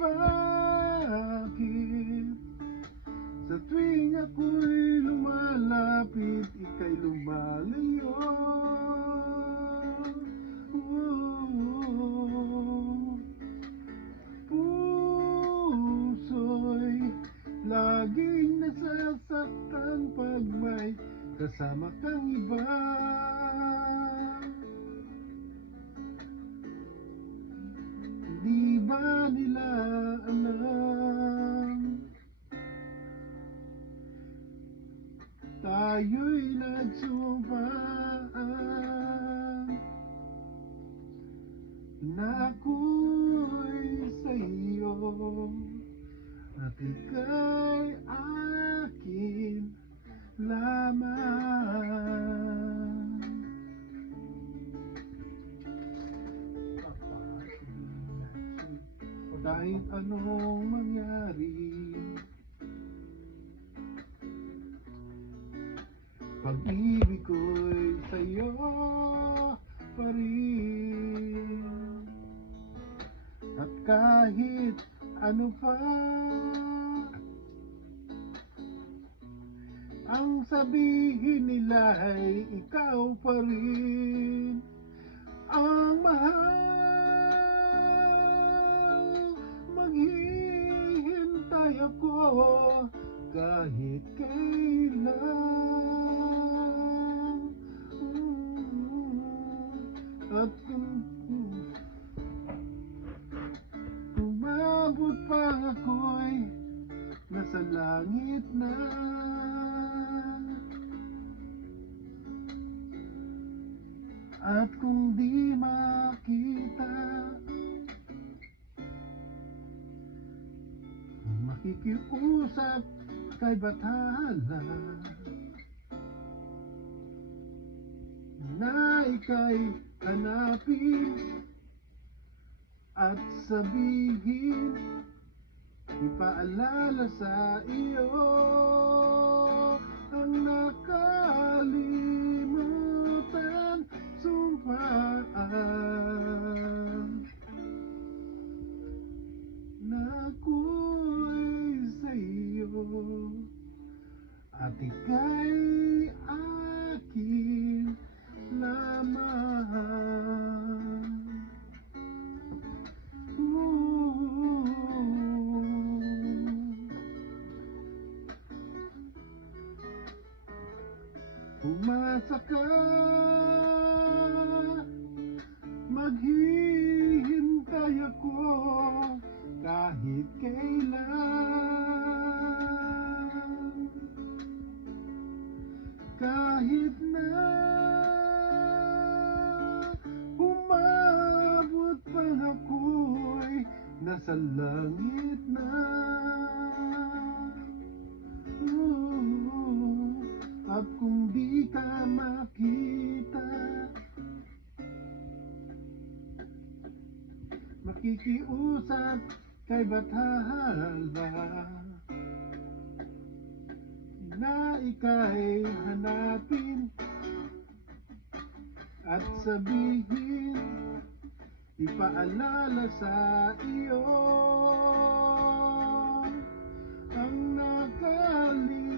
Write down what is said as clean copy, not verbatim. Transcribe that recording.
bakit sa tuwing ako'y lumalapit, ika'y lumalayo. Puso'y laging nasasaktan pag may kasama kang iba. Di ba nila alam, tayo'y nagsumpaan na ako'y sa'yo at ika'y akin lamang. Kahit anong mangyari, pag-ibig ko'y sa'yo pa rin. At kahit ano pa ang sabihin nila'y ikaw pa rin ang mahal. Maghihintay ako kahit kailan. At kung umabot pa ako'y nasa langit na, at kung di makita, makikiusap kay Bathala na ika'y hanapin at sabihin, ipaalala sa iyo ang nakalimutan sumpaan na ako'y sa'yo at ika'y akin lamang. Umasa ka, maghihintay ako kahit kailan. Kahit na umabot pa ako'y nasa langit na. At kung di ka makita, makikiusap kay Bathala na ika'y hanapin at sabihin, ipaalala sa iyo ang nakalimutan